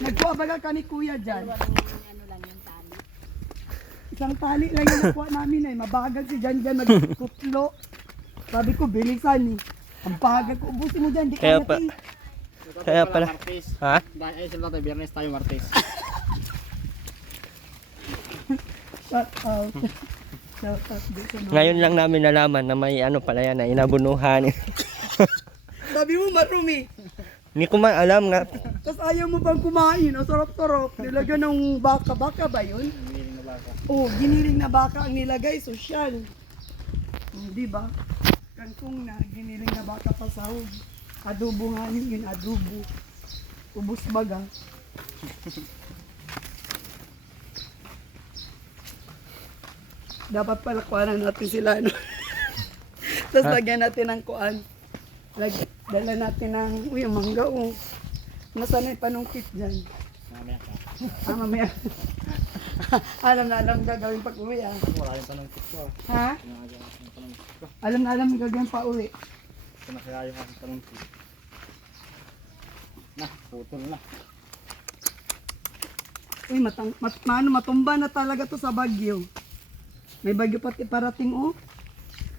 Nagkuha baga ka ni kuya dyan. Ano lang yung tali. Isang tali lang yung nakuha namin ay mabagal si Jan Jan magkutlo. Sabi ko, bilisan eh. Ang bagal ko, ubusin mo dyan, di Kaya ka pa- natin. Kaya pala. Martes. Ha? Dahil sila tayo, Biyernes tayo Martes. Shut up. Shout out dito. Ngayon lang namin nalaman na may ano pala yan na inabunuhan. Sabi mo marumi. Hindi ko man alam nga. Tapos ayaw mo bang kumain? O sarap-sarap. Nilagyan ng baka. Baka ba yun? Giniling na baka. Oo, giniling na baka ang nilagay. Sosyal. Di ba? Kangkong na. Giniling na baka pa sahog. Adobo nga yun. Adobo. Ubus baga. Dapat pala kuhanan natin sila. No? Tapos lagyan natin ng kuan. Dala natin ng, uy, ang mangga, oh. Nasaan na yung panungkit dyan? Mamaya ka. Mamaya. alam gagawin pag uwi, ah. Wala yung panungkit ko. Ha? Pinagaya yung panungkit ko. Alam gagawin pa uwi. Pinakaya yung aking panungkit. Putol na. Uy, matumba na talaga to sa Bagyo. May bagyo pati parating, oh.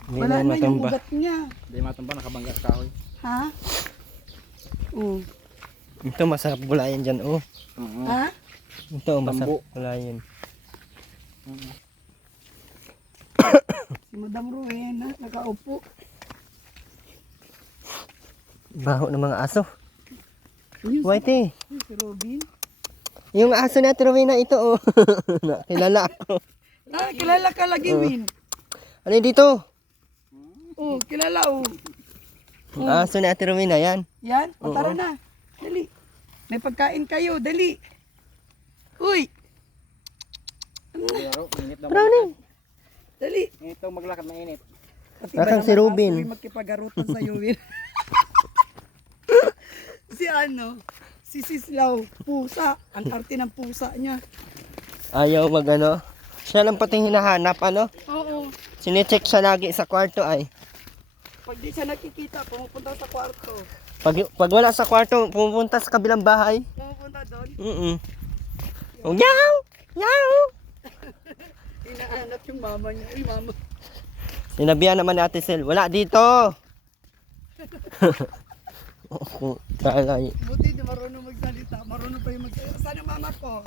Hindi Wala na na yung matumba. ugat niya. Hindi matumba, nakabangga sa kahoy. Ha? Oh. Ito masarap gulayan dyan oh. Ha? Ito masarap Tambo. gulayan. Si Madam Rowena, nakaupo. Baho ng mga aso. Ayun, Whitey. si Robin. Yung aso na Rowena ito oh. Kilala ako. Ah, kilala ka lagi, Win. Ano yun dito? Oh, kilala, oh. Yung aso na Rowena yan. Yan, o Oo. tara na. Dali. May pagkain kayo, dali. Uy, Pero, init daw. Brownie. dali. Ito maglakad na init. Pati Parang ba si naman Robin. aso yung magkipagarutan sa'yo, Win? Si ano, si Sislaw, pusa. Ang arte ng pusa niya. Ayaw mag ano. Siya lang pati hinahanap ano. Oo. Sinecheck siya lagi sa kwarto ay. Pag di siya nakikita, pumupunta sa kwarto. Pag wala sa kwarto, pumunta sa kabilang bahay. Pumupunta doon, Oh, yaw! Yaw! hinahanap yung mama niya. Uy, mama. Sinabihan naman natin Sel, wala dito! Oh, talay. Buti di marunong magsalita. Marunong pa yung magsalita. Saan ang mama ko?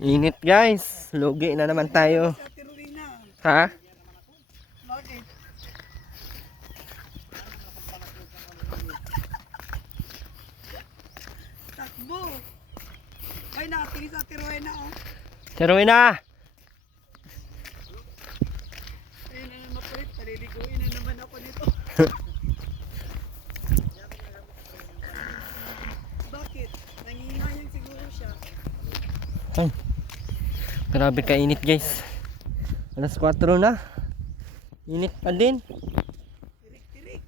Init guys, lugi na naman tayo. Si Ate Rowena. Ha? Bakit? Takbo. Ay, nakatingin sa Ate Rowena, oh. Si Rowena! Ayun na naman po, paliliguin na naman ako nito. Bakit? Nangihinayang siguro siya. Ay, grabe ka init guys. Alas 4 na. Init pa din. Tirik-tirik.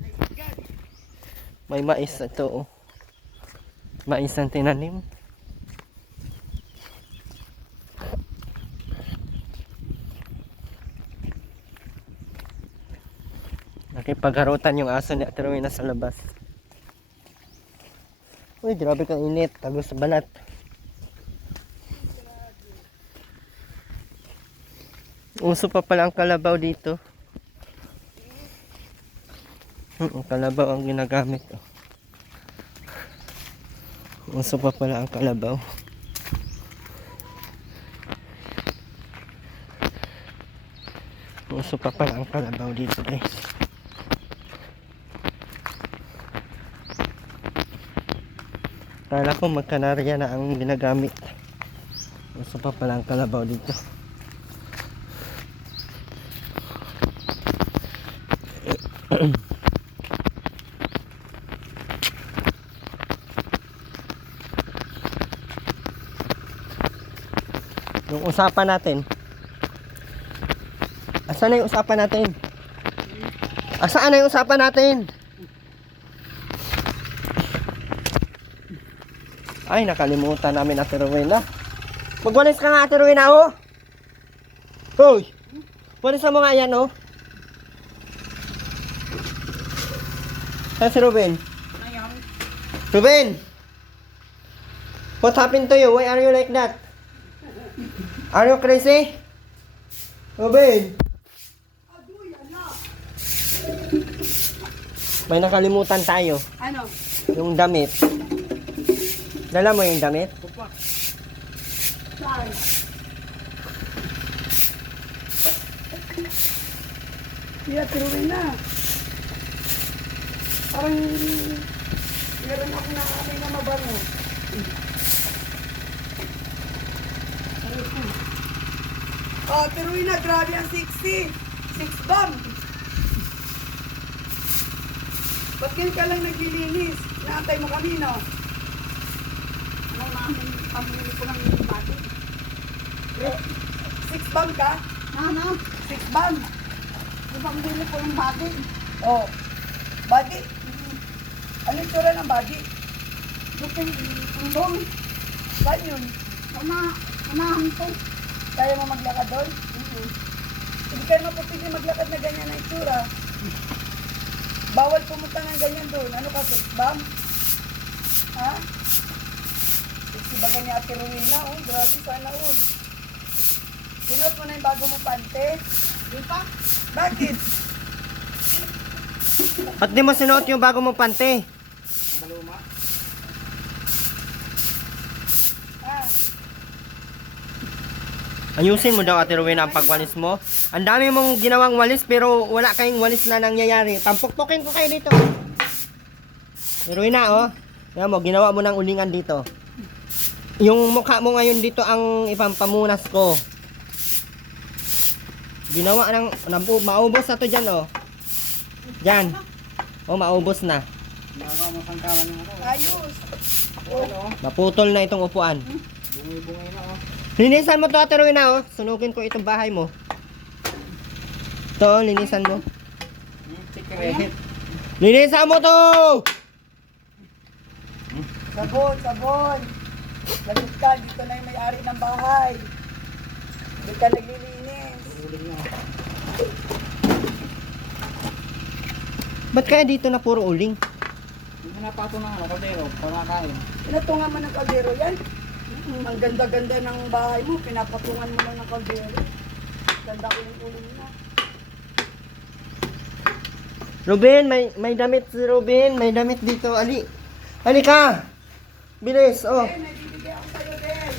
Ay, God. May mais ito oh. Mais ang tinanim. Nakipagharutan yung aso ni Ate Rowena sa labas. Uy, grabe kang init. Tagos sa balat. Uso pa pala ang kalabaw dito. Ang kalabaw ang ginagamit. Oh. Uso pa pala ang kalabaw. Uso pa pala ang kalabaw dito guys. Kala ko magkanarya na ang ginagamit. Uso pa pala ang kalabaw dito. Yung usapan natin. Asan na yung usapan natin? Asaan na yung usapan natin? Ay, nakalimutan namin Ate Rowena. Magwalis ka nga Ate Rowena, oh. Hoy! Walis mo nga yan, oh. Saan si Ruben? Ruben! What happened to you? Why are you like that? Are you crazy? Ruben! May nakalimutan tayo. Ano? Yung damit. Dala mo yung damit? Saan? Kaya tiruin na. Parang meron ako nakakay na mabango. Oh, tiruin na. Grabe ang 60. 6 bomb. Ba't ngayon ka lang naglilinis? Naantay mo kami, no? Ano namin, pamili ko lang yung bati. 6 bomb ka? Ano? 6 bomb. Yung pamili ko yung bati. Oh. Body? Ano yung tsura ng body? Lupin, undong. Saan yun? Unahan ko. Kaya mo maglakad doon? Hindi ka naman pwede maglakad na ganyan na itsura. Bawal pumunta ng ganyan doon. Ano ka, bomb? Ha? Si baga ni Ate Rowena, oh. Grabe, sana all. Pinot mo na yung bago mo pante? Di pa? Bakit? At di mo sinuot yung bago mong pante. Maluma. Ah, Ayusin mo daw, Ate Rowena, ang pagwalis mo. Ang dami mong ginawang walis pero wala kayong walis na nangyayari. Tampuktukin ko kayo dito. Ate Rowena, oh. Yan mo, ginawa mo ng ulingan dito. Yung mukha mo ngayon dito ang ipampamunas ko. Ginawa ng maubos na to dyan, oh. Dyan. Oh, maubos na. Ginagawa mo sangkalan ng ano. ayos. Oh. Maputol na itong upuan. Bungi-bungi na oh. Linisan mo to, Ate Rowena, oh. Sunugin ko itong bahay mo. Ito, linisan mo. Secret. Linisan mo to! Sabon, sabon. Lagot ka, dito na yung may-ari ng bahay. Dito ka naglilinis. Uling na. Ba't kaya dito na puro uling? Hindi na pato ng ano, kaldero, pangakain. Pinatungan mo ng kaldero yan. Ang ganda-ganda ng bahay mo, pinapatungan mo lang ng kaldero. Ganda ko yung ulo na. Ruben, may damit si Ruben. May damit dito. Ali. Ali ka! Bilis, oh. Eh, may bibigay ako sa'yo, Ben.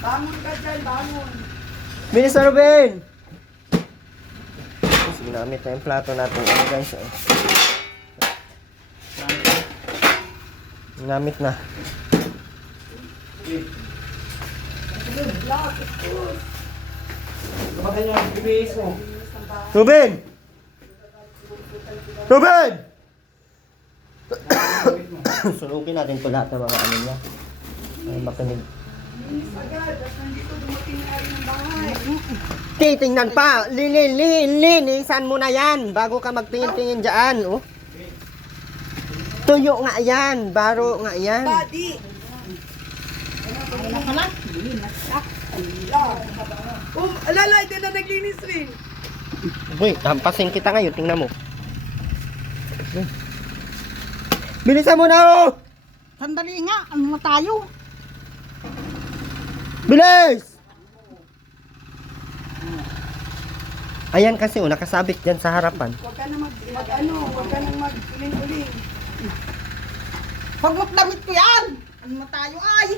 Bangon ka dyan, bangon. Bilis na, Ruben! Tapos ginamit na yung plato natin. Ano guys, oh. Ginamit na. Lahat, excuse. Kapag yung bibis mo. Ruben! Ruben! Sunugin natin ito lahat ng mga ano niya. Ay, makinig. Linis agad, at nandito dumating yung ari ng bahay. Titingnan pa. Linisan mo na yan bago ka magtingin-tingin dyan. Oh. Tuyo nga yan. Baro nga yan. Body. Ano pala? Alalay, din na naglinis rin. Uy, hampasin kita ngayon. Tingnan mo. Bilisan mo na, oh! Sandali nga, ano na tayo? Bilis! Ayan kasi, oh, nakasabit dyan sa harapan. Huwag ka na huwag ka nang mag-uling-uling. Pag damit ko yan! Ano na tayo ay?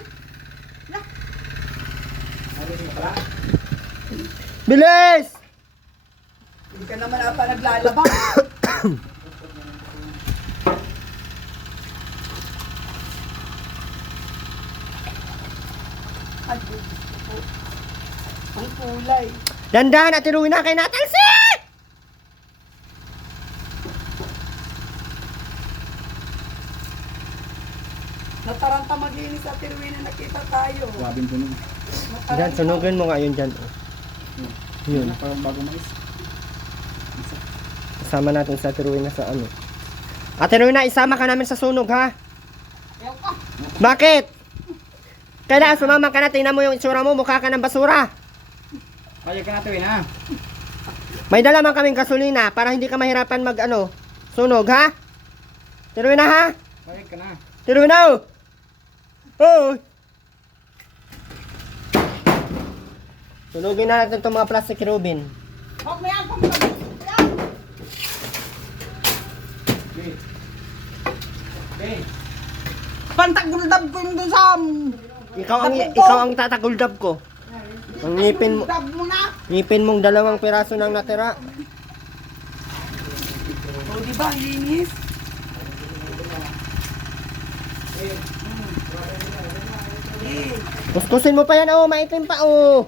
Bilis! Hindi ka naman pa naglalaba. Ay, gusto ko. Ang kulay. Dandan, Ate Rowena, kay natalsik! Nataranta maglinis sa Tirwin na nakita tayo. Grabing puno. Dyan, sunugin mo nga yun dyan. Oh. Yun. Parang bago mais. Kasama natin sa Ate Rowena sa ano. Ate Rowena, isama ka namin sa sunog, ha? Ayaw ka. Bakit? Kailangan sumama ka na, tingnan mo yung itsura mo, mukha ka ng basura. Kaya ka na tuwin ha. May dala man kaming gasolina para hindi ka mahirapan mag ano, Sunog, ha? Ate Rowena, ha? Balik ka na. Ate Rowena, oh! Oh! Sunugin na natin itong mga plastic, Robin. Huwag mo yan, pagpapit. Yan. Okay. Okay. Pantaguldab ko yung dun sa... Ikaw ang tataguldab ko. Ang Guldab mo na. ngipin mong 2 piraso nang natira. O, di ba? Ang linis. Kuskusin mo pa yan, oh. Maitim pa, oh.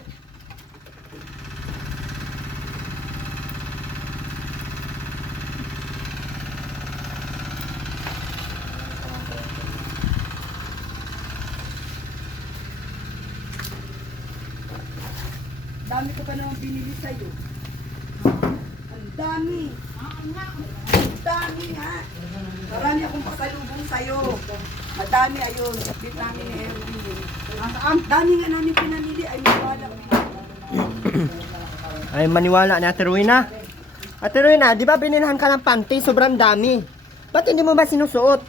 Dami ko pa naman binili sa'yo. Ang dami. Ang dami nga. Marami akong pasalubong sa'yo. Madami ayun. Bit namin ni Erwin. Ang dami nga namin pinamili. Ay, wala. Ay, maniwala na, Ate Rowena. Ate Rowena, di ba binilhan ka ng panty? Sobrang dami. Ba't hindi mo ba sinusuot?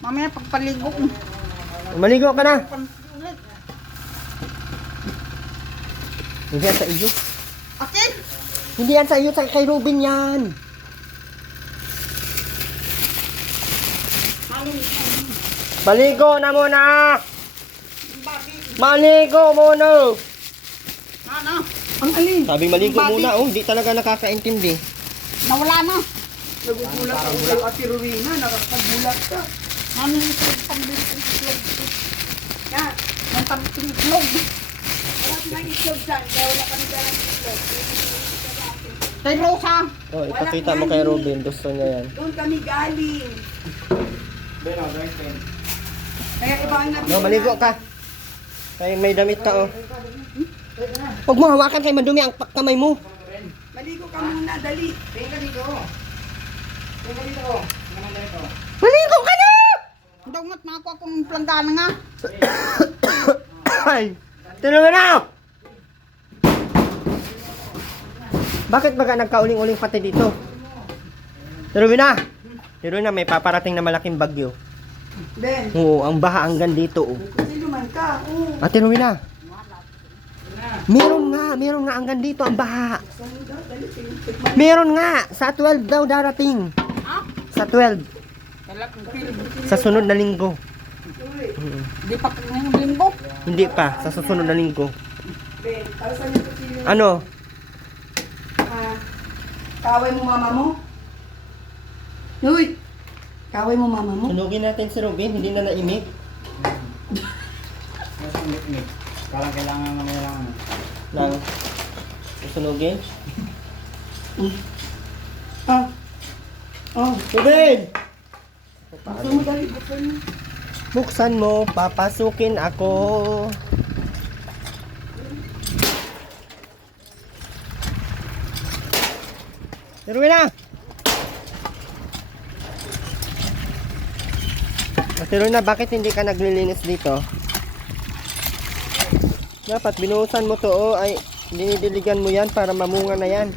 Mamaya pagpaligo ko. Maligo ka na. Hindi yan sa iyo. Akin? Hindi yan sa iyo, sa kay Robin yan. Maligo na muna! Maligo muna! Ano? Ang alin. Sabi maligo Bakit? muna, oh. Hindi talaga nakakaintindi. Nawala na. Nagugulat ako sa'yo, Ate Rowena. Nakakagulat ka. Ano yung pagbilang Yan. ng pagbilang? Wala silang itlog dyan. Kaya wala kami dalang itlog. Kay Rosa. Oh, ipakita mo kay Robin. Gusto niya yan. Doon kami galing. Ben, oh, dry pen. Kaya iba ang nabili. No, maligo ka. Kaya may damit ka, oh. Huwag mo hawakan kay madumi ang kamay mo. Maligo ka muna, dali. Ben ka dito. Ben ka dito. Naman dito. Maligo ka na! Daw nga't mako akong planggana nga. Ay! Tinungan na! Bakit baga nagkauling-uling pati dito? Tiruin na, may paparating na malaking bagyo. Ben, Oo, ang baha hanggang dito, oh. sino man ka? Oo. Ate Rowena. Meron nga hanggang dito ang baha. Meron nga, sa 12 daw darating. Ha? Sa 12, Kailan kong film. sa sunod na linggo. Di pa ngayong linggo. Hindi pa, sa susunod na linggo. Ben, para saan yung sino? Ano? Kaway mo mama mo? Uy! Kaway mo mama mo? Sunugin natin si Robin, hindi na naimik. Nasa ulit-ulit. Parang kailangan na kailangan. Lang, susunugin. Ah. Oh. Robin! Buksan mo dali, buksan mo. Buksan mo, papasukin ako. Tiruin na! Tiruin na, bakit hindi ka naglilinis dito? Dapat binuhusan mo to, oh, ay dinidiligan mo yan para mamunga na yan.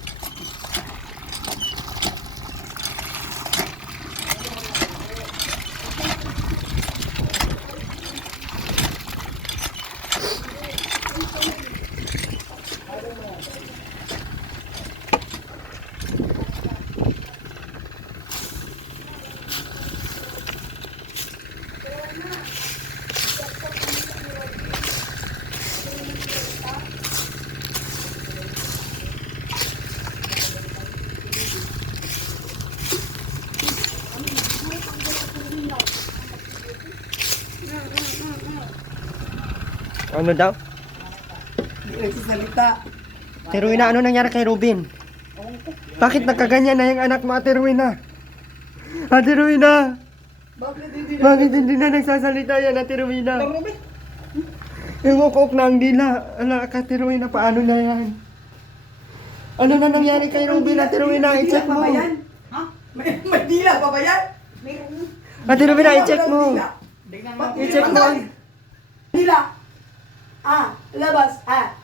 Ano daw? Hindi nagsasalita. Ate Rowena, ano nangyari kay Robin? Bakit nagkaganyan na yung anak mo, Ate Rowena? Ate Rowena! Bakit hindi Bakit hindi na nagsasalita yan, Ate Rowena? Yung ukok na ang dila. Ala, Ate Rowena, paano na yan? Ano na nangyari kay Robin, Ate Rowena? I-check mo. Ha? May dila pa ba yan? Ate Rowena, i-check mo. Tignan mo. I-check mo. Dila. Ah, labas. Ah.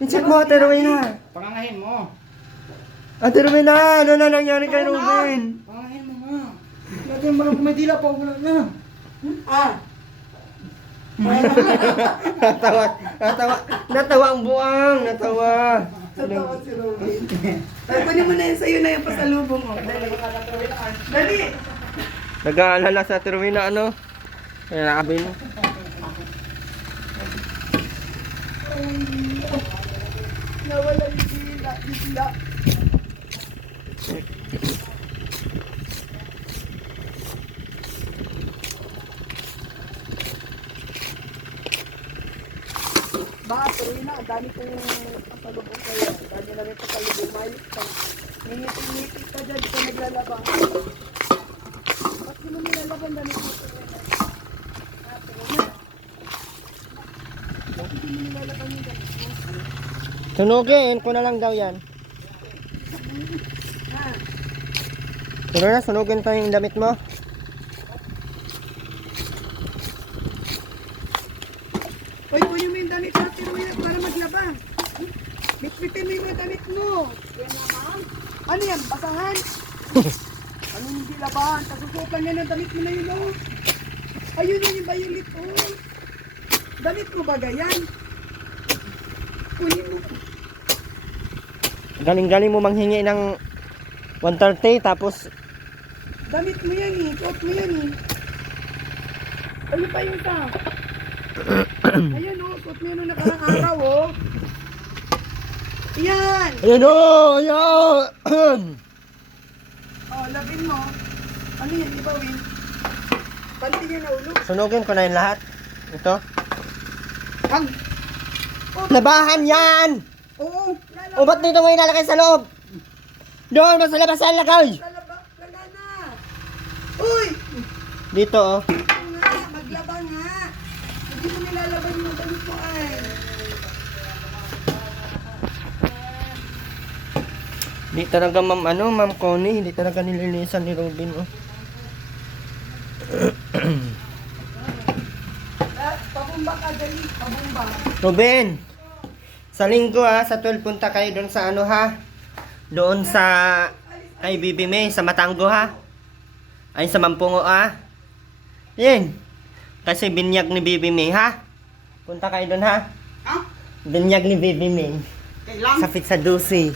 I-check mo, Ate Rowena. Pangangahin mo. Ate Rowena, ano na nangyari kay Robin? Pangangahin mo nga. Lagyan mo lang kumadila pa, wala na. Ah, Natawa ang buwang, natawa. totoo si Robin. Ay, kunin mo na yun sa'yo na yung pasalubong mo. Dali. Dali. Nag-aalala sa Terwina, ano? Kaya nakabin. Nawala yung dila. Dila. Bakit tuloy na, ang dami kong pasalubong kayo. Ang dami na rin pasalubong. Mayos ka. Ngingiti-ngiti ka dyan, di ka naglalaba. Ba't di mo nilalaban dami ko tuloy na? Ah, tuloy na. Bakit di mo nilalaban yung dami ko? Sunugin ko na lang daw yan. Ah, Pero na, sunugin ko yung damit mo. Uy, kunin mo yung damit mo, Tirwina, para maglaba. Bitbitin mo yung damit mo. Yan naman. Ano yan, basahan? Ano hindi labahan? Kasusukan yan ang damit mo na yun, oh. Ayun yun yung violet, oh. Damit mo ba ganyan? Kunin mo. Galing-galing mo manghingi ng 130 tapos Damit mo yan, eh. Suot mo yan, eh. Ano pa yung isa? Ayun, oh. Suot mo yan nung nakarang araw, oh. Yan. ayun o! Ayun! Oh, labin mo. Ano yan, di ba, Win? Panty niya na ulo. Sunugin ko na yung lahat. Ito. Ang... Oh, Labahan yan! oo. O ba't dito mo inalagay sa loob? Doon, mas labas sa lagay! Lalaba, lala na. Uy! Dito oh. Ito nga, maglaba nga. Hindi mo nilalaban yung damit mo ay. Di talaga ma'am Connie, hindi talaga nililinisan ni Robin oh. Pabumba ka, dali. Pabumba. Robin! Sa linggo sa 12 punta kayo doon sa ano ha? Doon sa kay Bibi May sa Matango ha? Ay sa Mampungo Yan. Kasi binyag ni Bibi May ha? Punta kayo doon ha? Ha? Binyag ni Bibi May. Kailan? Sa Pizza 12.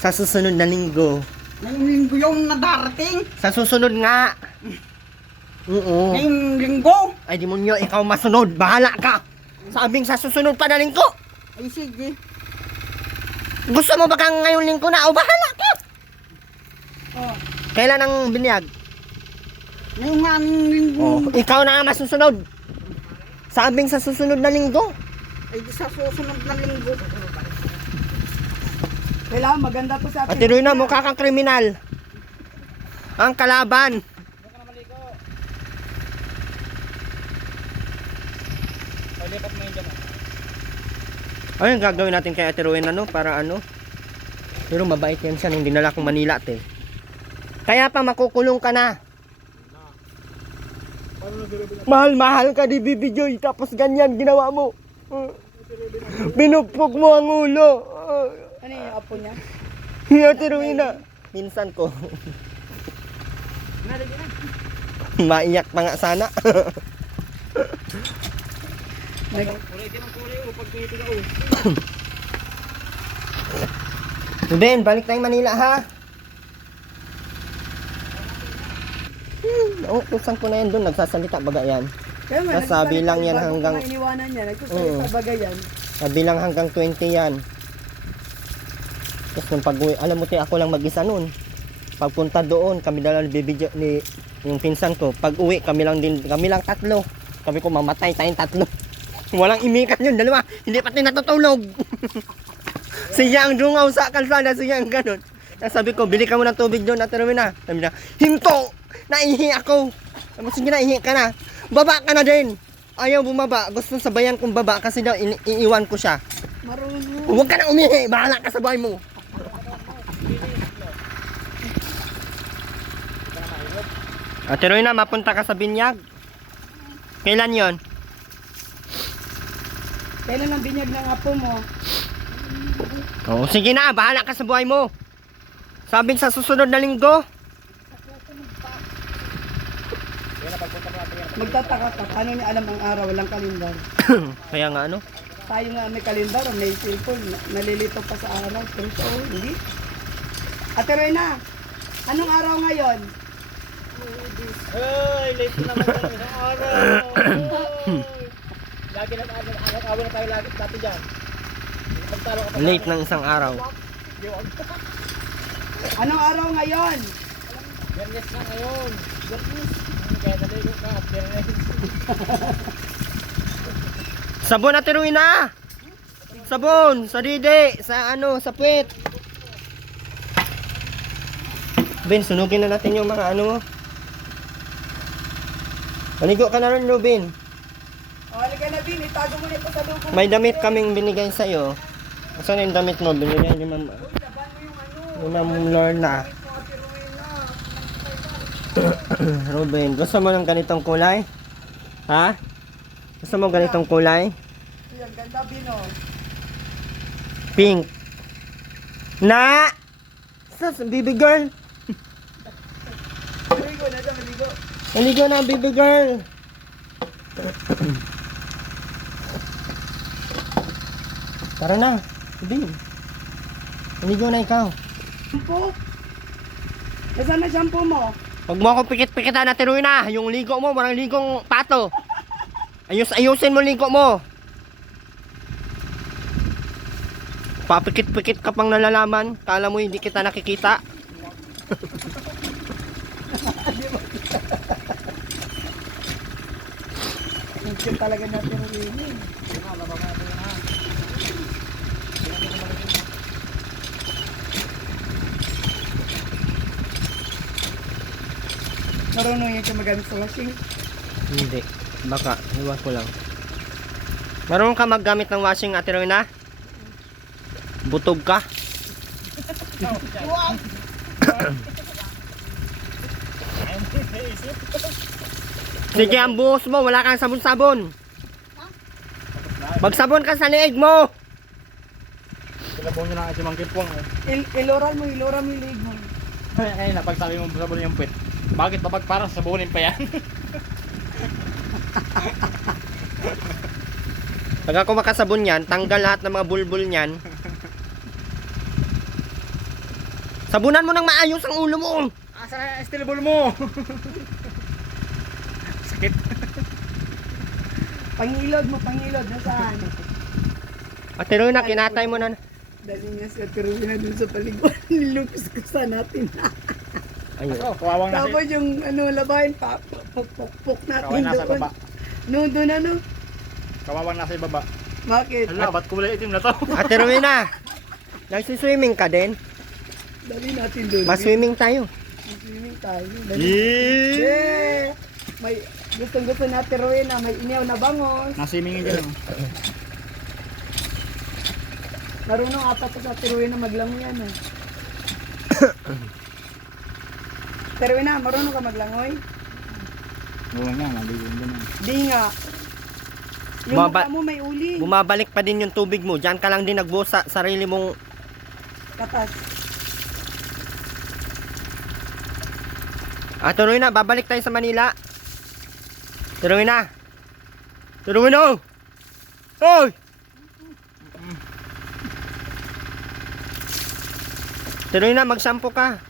Sa susunod na linggo. Ngayong linggo yung nadarating. Sa susunod nga. Oo. Ngayong linggo. Ay demonyo, ikaw masunod. Bahala ka. Sabing sa susunod pa na linggo. Ay, sige. Gusto mo ba kang ngayong linggo na? O bahala ka. Oh. Kailan ang binyag? Ngayong nga linggo. Oh, ikaw na ang masusunod. Sabing sa susunod na linggo. Ay, di sa susunod na linggo. Kailangan maganda to sa atin. At tinuloy na, mukha kang kriminal. Ang kalaban. Ayun, gagawin natin kay Ate Rowena, no? Para ano? Pero mabait yan siya, hindi nala akong Manila, te. Kaya pa makukulong ka na. Mahal-mahal ka di Bibi Joy, tapos ganyan ginawa mo. Binupok mo ang ulo. Ano yung apo niya? Ate Rowena. Minsan ko. Maiyak pa nga sana. Ben, balik tayong Manila ha. Nautusan ko na yan doon, nagsasalita baga yan. Kaya nga, Nasabi lang yan bago hanggang- pa nga iniwanan niya, nagsasalita bagayan. Sabi lang hanggang 20 yan. Tapos nung pag-uwi, alam mo tayo, ako lang mag-isa noon. Pagpunta doon, kami dala ni ni yung pinsan ko. Pag-uwi, kami lang tatlo. Sabi ko, mamatay tayong tatlo. Walang imikan yun, dalawa. Hindi pati natutulog. Siya ang dungaw sa kalsada, siya ang ganun. Tapos sabi ko, bili ka mo ng tubig doon, Ate Rowena. Sabi niya, hinto! Naihi ako. Sabi ko, sige na, ihi ka na. Baba ka na din. Ayaw bumaba. Gusto sabayan kong baba kasi daw iiwan ko siya. Marunong. Huwag ka na umihi. Bahala ka sa bahay mo. Ate Rowena, mapunta ka sa binyag? Kailan yon? Kailan ang binyag ng apo mo? Oh, sige na, bahala ka sa buhay mo. Sabi sa susunod na linggo. Yan na pagpunta mo natin yan. Magtataka ka, paano niya alam ang araw, walang kalendar? Kaya nga ano? Tayo nga may kalendar, may cellphone, nalilito pa sa araw. Pero siya, oh, hindi. Ate Reyna, anong araw ngayon? Ay, late na naman tayo ng araw. Lagi na awal na tayo lagi dati dyan. Pagtalo ka pa. Late ng isang araw. Anong araw ngayon? Biyernes na ngayon. Biyernes. Kaya naligo ka. Biyernes. Sabon na tiruin na! Sabon! Sa didi! Sa ano? Sa puwet! Ben, sunugin na natin yung mga ano mo. Maligo ka na rin, Ruben. O, halika na, Bin. Itago mo na ito sa loob. May damit kaming binigay sa'yo. Saan yung damit mo? Binigay ni Ma'am. Laban mo yung ano. Ni Ma'am Lorna. Ito, Ate Rowena. Ruben, gusto mo ng ganitong kulay? Ha? Gusto mo ganitong kulay? Yan, ganda, Bin, oh. Pink. Na! Sus, baby girl! Maligo na siya, maligo. Maligo na, baby girl! Tara na, Ruben. Maligo na ikaw. Shampoo? Nasaan na shampoo mo? Huwag mo ako pikit-pikitan na tiruin na. Yung ligo mo, parang ligong pato. Ayusin mo ligo mo. Papikit-pikit ka pang nalalaman. Kala mo hindi kita nakikita. Hindi talaga natin Rowena. Marunong yun siya magamit sa washing. Hindi. Baka. Iwan ko lang. Marunong ka maggamit ng washing, Ate Rowena? Butog ka? Sige, ang buhos mo. Wala kang sabon-sabon. Magsabon ka sa liig mo. Pinabong nyo lang si Mang Kipwang. Iloran mo yung leg mo. Kaya na, pag sabi mo sabon yung puwet. Bakit ba parang sabunin pa yan? Pag ako makasabon yan, tanggal lahat ng mga bulbul niyan. Sabunan mo ng maayos ang ulo mo. Asa na steel ball mo? Sakit. Pangilod mo, nasaan? Ate Rowena, kinatay mo na. Dali niya si Ate Rowena dun sa paliguan. Nilukos-kusa natin. Ayun. Oh, kawawang nasi. Tapos yung labahin pa, puk natin Kawawang nasa doon. baba. Doon ano? Kawawang nasa ibaba. Bakit? Hala, ba't kulay itim na to? Ate Rowena, nagsiswimming ka din? Dali natin doon. Mas-swimming tayo. Swimming tayo. Yeah! May gustong-gusto na Ate Rowena, may inyaw na bangos. Nasimingin dyan. Marunong apat sa Ate Rowena maglangoy yan eh. Ate Rowena, marunong ka maglangoy? Oo nga, nabigyan dyan. Di nga. Yung Bumaba- mukha mo may uli. Bumabalik pa din yung tubig mo. Diyan ka lang din nagbuhos sa sarili mong... Katas. Tuloy na, babalik tayo sa Manila. Tuloy na. Tuloy na. Hoy! Tuloy na, mag-shampoo ka.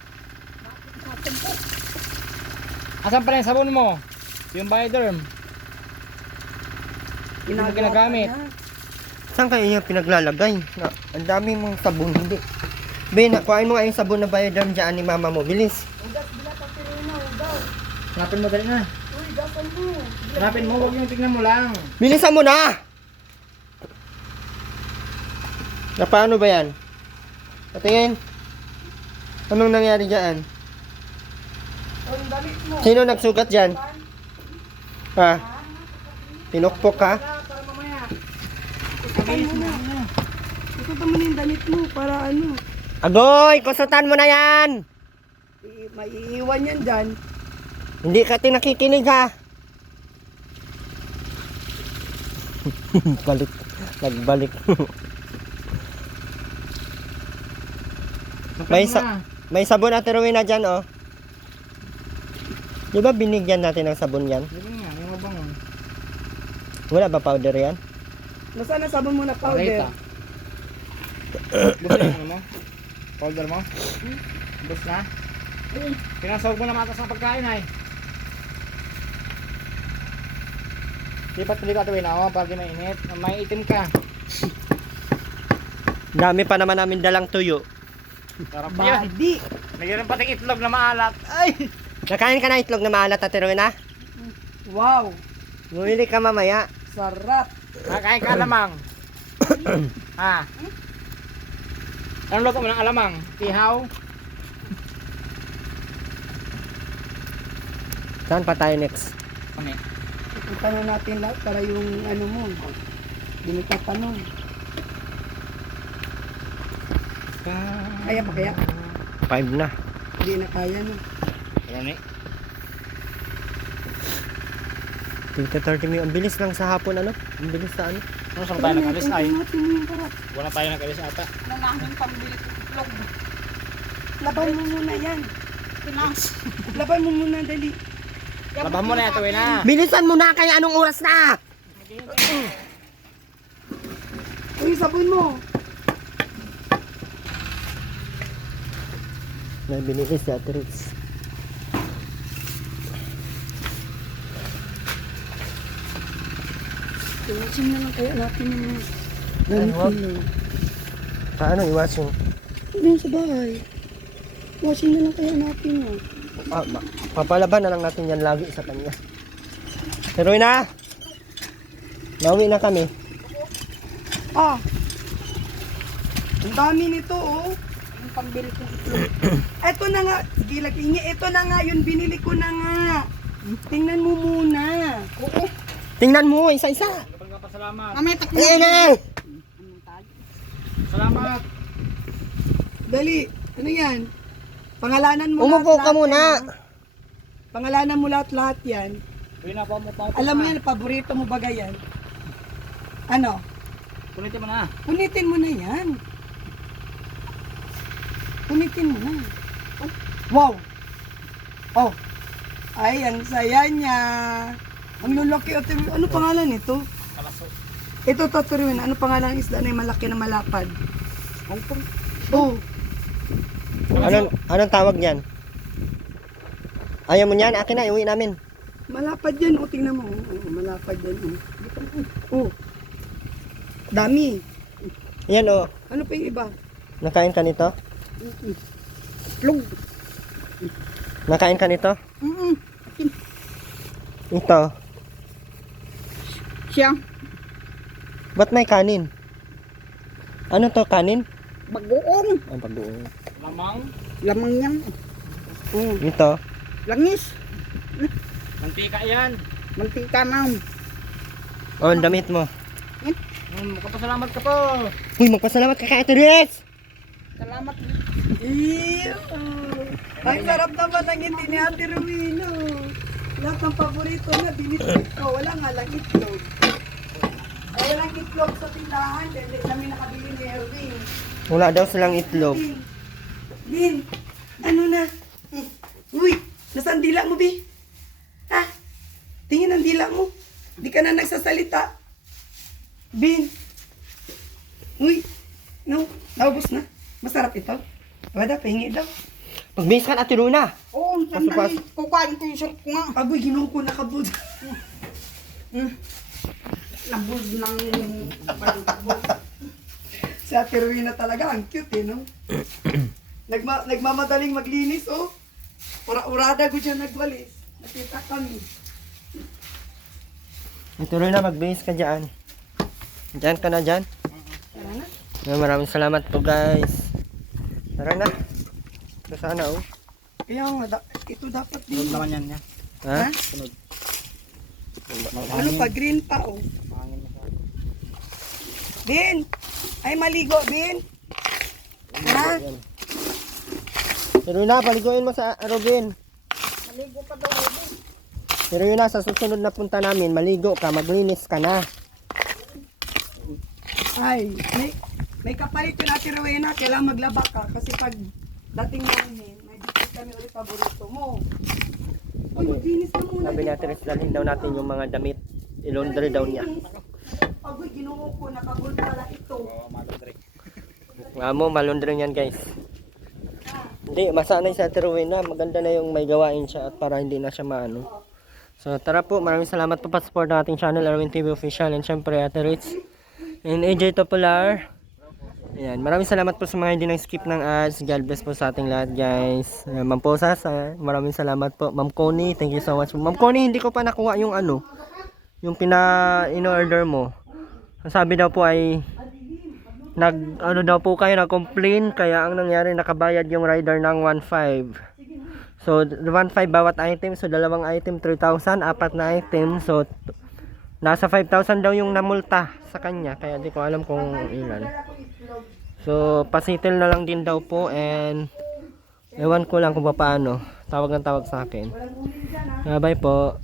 Asan pala yung sabon mo? Yung Bioderm. Hindi mo ginagamit. Saan kayo yung pinaglalagay? Na, ang dami mong sabon, hindi. Ben, kuhain mo nga yung sabon na Bioderm dyan ni mama mo. Bilis. Ugas, bilat Ate Rowena, ugas. Hanapin mo dali na. Uy, gasan mo. Hanapin mo, huwag yung tignan mo lang. Bilisan mo na! Na paano ba yan? Patingin. Anong nangyari dyan? O, yung damit mo. Sino nagsugat dyan? Ha? Tinukpok ka? Para mamaya. Ikutan mo na. Ikutan mo na yung damit mo para ano. Agoy! Kusutan mo na yan! Maiiwan yan dyan. Hindi ka tinakikinig ha? Balik. Nagbalik. May sabon Ate Rowena dyan oh. Di ba binigyan natin ng sabon yan? Hindi nga, yung mabangon. Wala ba powder yan? Nasaan na sabon mo na powder? Marita. Gusto yung ano mo? Powder mo? Bus na? Pinasawag mo na matas ng pagkain ay. Lipat ulit ito na para di mainit. May itim ka. Dami pa naman namin dalang tuyo. Sarap yun. Badi. Nagyan pating itlog na maalat. Ay! Nakain ka na itlog na maalat, Ate Rowena? Wow. Bumili ka mamaya. Sarap. Nakain ka alamang. Ha? Anong luto mo ng alamang? Ihaw? Saan pa tayo next? Ano eh? Punta na natin lahat para yung ano mo. Hindi ka pa nun. Kaya pa kaya? 5 na. Hindi na kaya no. Ano ni? Tingta 30 minutes. Ang bilis lang sa hapon, ano? Ang bilis sa ano? Ano saan tayo nag-alis ay? Natin yung karat. Wala tayo nag-alis ata. Ano namin pambili ko itlog. Laban mo muna yan. Pinans. Laban mo muna dali. Laban mo na ito na. Bilisan mo na kaya anong oras na? Uy, sabon mo. May binili si Ate Ritz. Iwasin na lang kaya natin yung Ano? gamitin na. Paano iwasin? Ano sa bahay? Iwasin na lang kaya natin na. Papalaban na lang natin yan lagi sa kanya. Pero na! Nauwi na kami. Ah! Ang dami nito oh. Yung pambili ko itlog. Ito na nga. Sige, lagi. Ito na nga yun. Binili ko na nga. Tingnan mo muna. Oo. Tingnan mo, isa-isa. Salamat. Mamaya takbo. Ayan na! Salamat. Dali. Ano yan? Pangalanan mo Umupo ka lahat-lahat muna. yan, ha? Pangalanan mo lahat-lahat yan. Uy na po mo pa. Alam mo yan, paborito mo bagay yan. Ano? Kulitin mo na. Punitin mo na yan. Punitin mo na. Oh. Wow! Oh! Ay, ang saya niya. Ang lulaki. Ano pangalan nito? Kalaso. Ito, Totoruin. Ano pangalan ng isda na yung malaki na malapad? Oh. Anong tawag niyan? Ayaw mo niyan? Akin na, iuwi namin. Malapad yan. O, tingnan mo. Oh, malapad yan. Oh. Dami. Yan o. Ano pa yung iba? Nakain ka nito? Itlog. Nakain ka nito? Mm-mm. Ito. Siya. Ba't may kanin? Ano to, kanin? Bagoong. Ang pag-uong. Lamang. Lamang yan. Ito. Langis. Mantika yan. Mantika na. Oh, ang damit mo. Magpapasalamat ka po. Uy, magpasalamat ka kay Ate Ritz! Salamat. Ew. Ang sarap naman ng hindi ni Ate Rowena. Lahat ng paborito niya, binitbit ko. Wala nga lang itlog. Ay, walang itlog sa tindahan. Hindi kami nakabili ni Erwin. Wala daw silang itlog. Bin, ano na? Uy, nasaan dila mo, Bi? Ha? Tingin ang dila mo. Di ka na nagsasalita. Bin. Uy, no, naubos na. Masarap ito. Wala, pahingi daw. Pagbihis ka Ate Luna. Oo, sandali. Kukain ko yung sarap ko nga. Agoy, ginuho ko nakabud. Nabuz ng... Si Ate Rowena talaga, ang cute eh, no? Nagmamadaling maglinis, oh. Ura-urada ko dyan nagwalis. Nakita kami. Ate Luna, magbihis ka dyan. Dyan ka na dyan. Tara na. Maraming salamat po guys. Tara na. Ito sana oh. Kaya nga, ito dapat din. Sunod naman yan niya. Ha? Ha? Sunod. Ano pa, green pa, oh. Pangin na sa. Bin! Ay, maligo, Bin! Ha? Pero yun na, paliguin mo sa Robin. Maligo pa daw. Robin. Pero yun na, sa susunod na punta namin, maligo ka, maglinis ka na. Ay, may kapalit yun, Ate Rowena. Kailangan maglaba ka. Kasi pag dating namin, may dikit kami ulit paborito mo. Uy, maglinis ka muna. Sabi ni Ate Ritz, dalhin daw natin yung mga damit. I-laundry daw niya. Agoy, ginoo ko, nakagold pala ito. Oo, madre. Amo, malundre yan guys. Hindi, masanay sa Ate Rowena. Maganda na yung may gawain siya at para hindi na siya maano. So tara po, maraming salamat po pa support ng ating channel, Erwin TV Official. And syempre Ate Ritz and AJ Topolar. Ayan, maraming salamat po sa mga hindi nang-skip ng ads. God bless po sa ating lahat guys. Ma'am Posas, maraming salamat po. Ma'am Connie, thank you so much. Ma'am Connie, hindi ko pa nakuha yung ano, yung in-order mo. Ang sabi daw po ay ano daw po kayo, nag-complain, kaya ang nangyari nakabayad yung rider ng 1.5. So 1.5 bawat item, so dalawang item 3,000, apat na item, so nasa 5,000 daw yung namulta sa kanya, kaya di ko alam kung ilan. So pasitil na lang din daw po, and ewan ko lang kung paano, tawag ng tawag sa akin. Bye po.